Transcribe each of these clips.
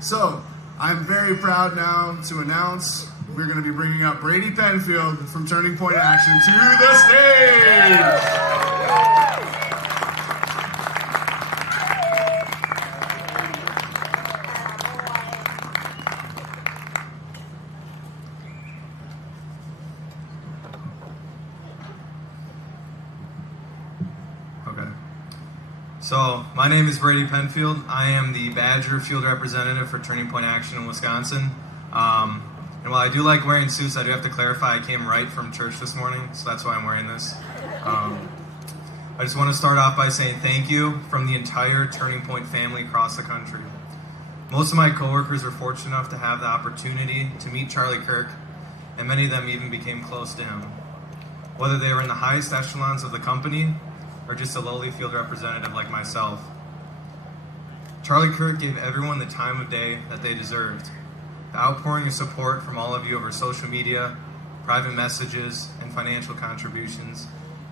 So, I'm very proud now to announce we're going to be bringing up Brady Penfield from Turning Point Action to the stage. So, my name is Brady Penfield. I am the Badger Field Representative for Turning Point Action in Wisconsin. And while I do like wearing suits, I do have to clarify I came right from church this morning, so that's why I'm wearing this. I just want to start off by saying thank you from the entire Turning Point family across the country. Most of my coworkers were fortunate enough to have the opportunity to meet Charlie Kirk, and many of them even became close to him. Whether they were in the highest echelons of the company, or just a lowly field representative like myself. Charlie Kirk gave everyone the time of day that they deserved. The outpouring of support from all of you over social media, private messages, and financial contributions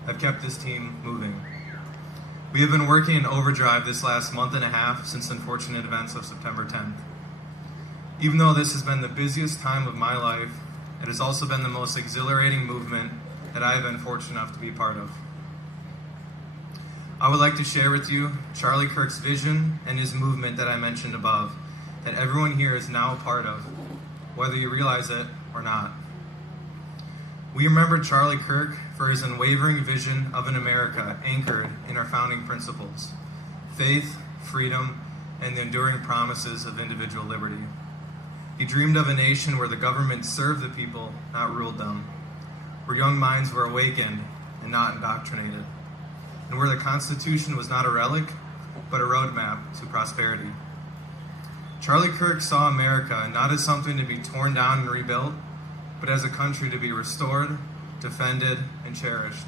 have kept this team moving. We have been working in overdrive this last month and a half since the unfortunate events of September 10th. Even though this has been the busiest time of my life, it has also been the most exhilarating movement that I have been fortunate enough to be part of. I would like to share with you Charlie Kirk's vision and his movement that I mentioned above, that everyone here is now a part of, whether you realize it or not. We remember Charlie Kirk for his unwavering vision of an America anchored in our founding principles: faith, freedom, and the enduring promises of individual liberty. He dreamed of a nation where the government served the people, not ruled them, where young minds were awakened and not indoctrinated, and where the Constitution was not a relic, but a roadmap to prosperity. Charlie Kirk saw America not as something to be torn down and rebuilt, but as a country to be restored, defended, and cherished.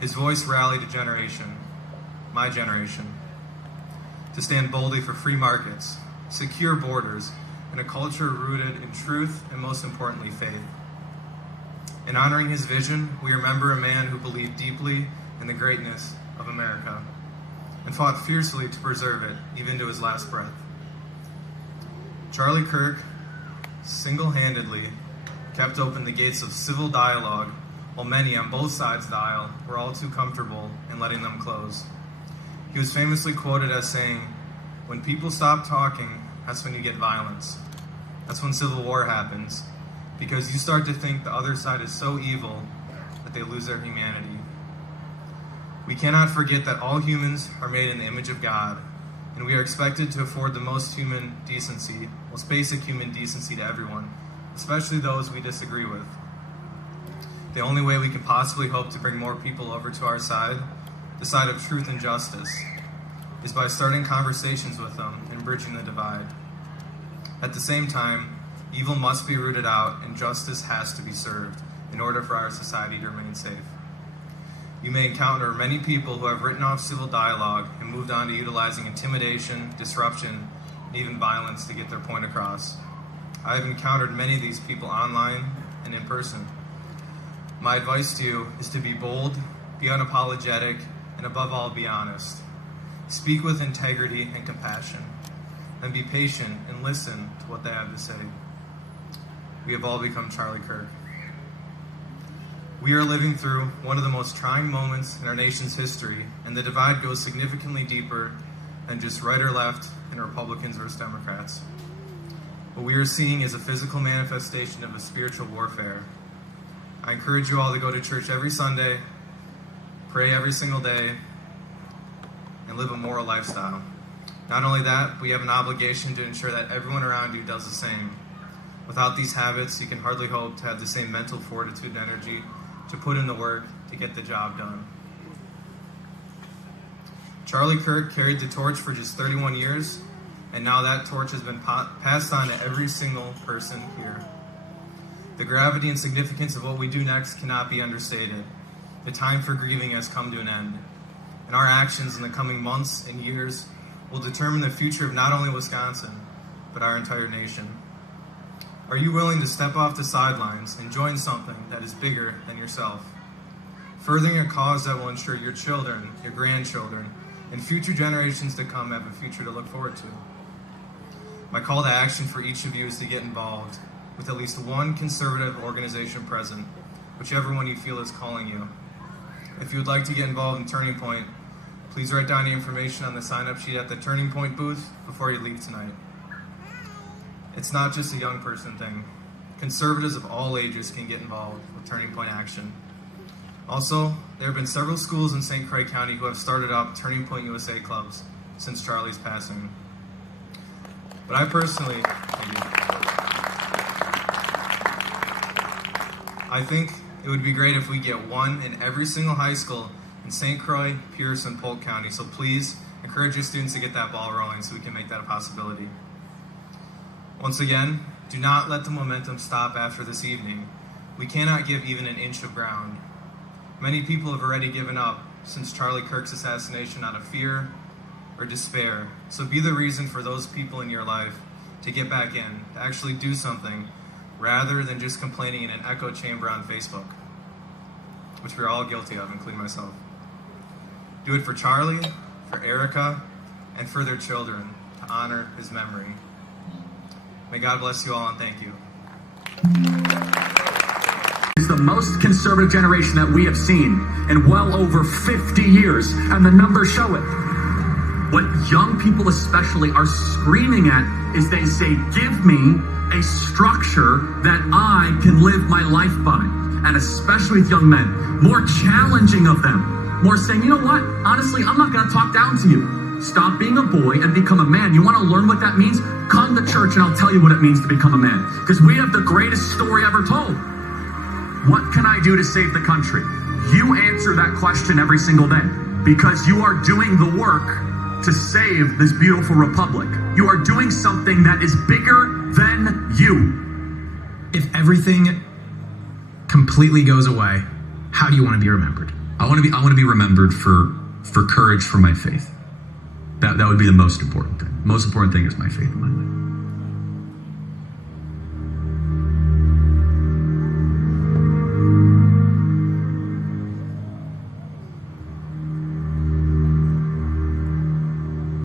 His voice rallied a generation, my generation, to stand boldly for free markets, secure borders, and a culture rooted in truth and, most importantly, faith. In honoring his vision, we remember a man who believed deeply in the greatness of America and fought fiercely to preserve it, even to his last breath. Charlie Kirk single-handedly kept open the gates of civil dialogue, while many on both sides of the aisle were all too comfortable in letting them close. He was famously quoted as saying, "When people stop talking, that's when you get violence. That's when civil war happens, because you start to think the other side is so evil that they lose their humanity." We cannot forget that all humans are made in the image of God, and we are expected to afford the most basic human decency to everyone, especially those we disagree with. The only way we can possibly hope to bring more people over to our side, the side of truth and justice, is by starting conversations with them and bridging the divide. At the same time, evil must be rooted out and justice has to be served in order for our society to remain safe. You may encounter many people who have written off civil dialogue and moved on to utilizing intimidation, disruption, and even violence to get their point across. I have encountered many of these people online and in person. My advice to you is to be bold, be unapologetic, and above all, be honest. Speak with integrity and compassion, and be patient and listen to what they have to say. We have all become Charlie Kirk. We are living through one of the most trying moments in our nation's history, and the divide goes significantly deeper than just right or left and Republicans versus Democrats. What we are seeing is a physical manifestation of a spiritual warfare. I encourage you all to go to church every Sunday, pray every single day, and live a moral lifestyle. Not only that, we have an obligation to ensure that everyone around you does the same. Without these habits, you can hardly hope to have the same mental fortitude and energy to put in the work to get the job done. Charlie Kirk carried the torch for just 31 years, and now that torch has been passed on to every single person here. The gravity and significance of what we do next cannot be understated. The time for grieving has come to an end, and our actions in the coming months and years will determine the future of not only Wisconsin, but our entire nation. Are you willing to step off the sidelines and join something that is bigger than yourself? Furthering a cause that will ensure your children, your grandchildren, and future generations to come have a future to look forward to. My call to action for each of you is to get involved with at least one conservative organization present, whichever one you feel is calling you. If you would like to get involved in Turning Point, please write down the information on the sign-up sheet at the Turning Point booth before you leave tonight. It's not just a young person thing. Conservatives of all ages can get involved with Turning Point Action. Also, there have been several schools in St. Croix County who have started up Turning Point USA clubs since Charlie's passing. But I personally, I think it would be great if we get one in every single high school in St. Croix, Pierce, and Polk County. So please encourage your students to get that ball rolling so we can make that a possibility. Once again, do not let the momentum stop after this evening. We cannot give even an inch of ground. Many people have already given up since Charlie Kirk's assassination out of fear or despair. So be the reason for those people in your life to get back in, to actually do something, rather than just complaining in an echo chamber on Facebook, which we're all guilty of, including myself. Do it for Charlie, for Erica, and for their children, to honor his memory. May God bless you all, and thank you. Is the most conservative generation that we have seen in well over 50 years, and the numbers show it. What young people especially are screaming at is they say, give me a structure that I can live my life by. And especially with young men, more challenging of them, more saying, you know what, honestly, I'm not going to talk down to you. Stop being a boy and become a man. You want to learn what that means? Come to church and I'll tell you what it means to become a man. Because we have the greatest story ever told. What can I do to save the country? You answer that question every single day, because you are doing the work to save this beautiful republic. You are doing something that is bigger than you. If everything completely goes away, how do you want to be remembered? I want to be remembered for courage for my faith. That would be the most important thing. The most important thing is my faith in my life.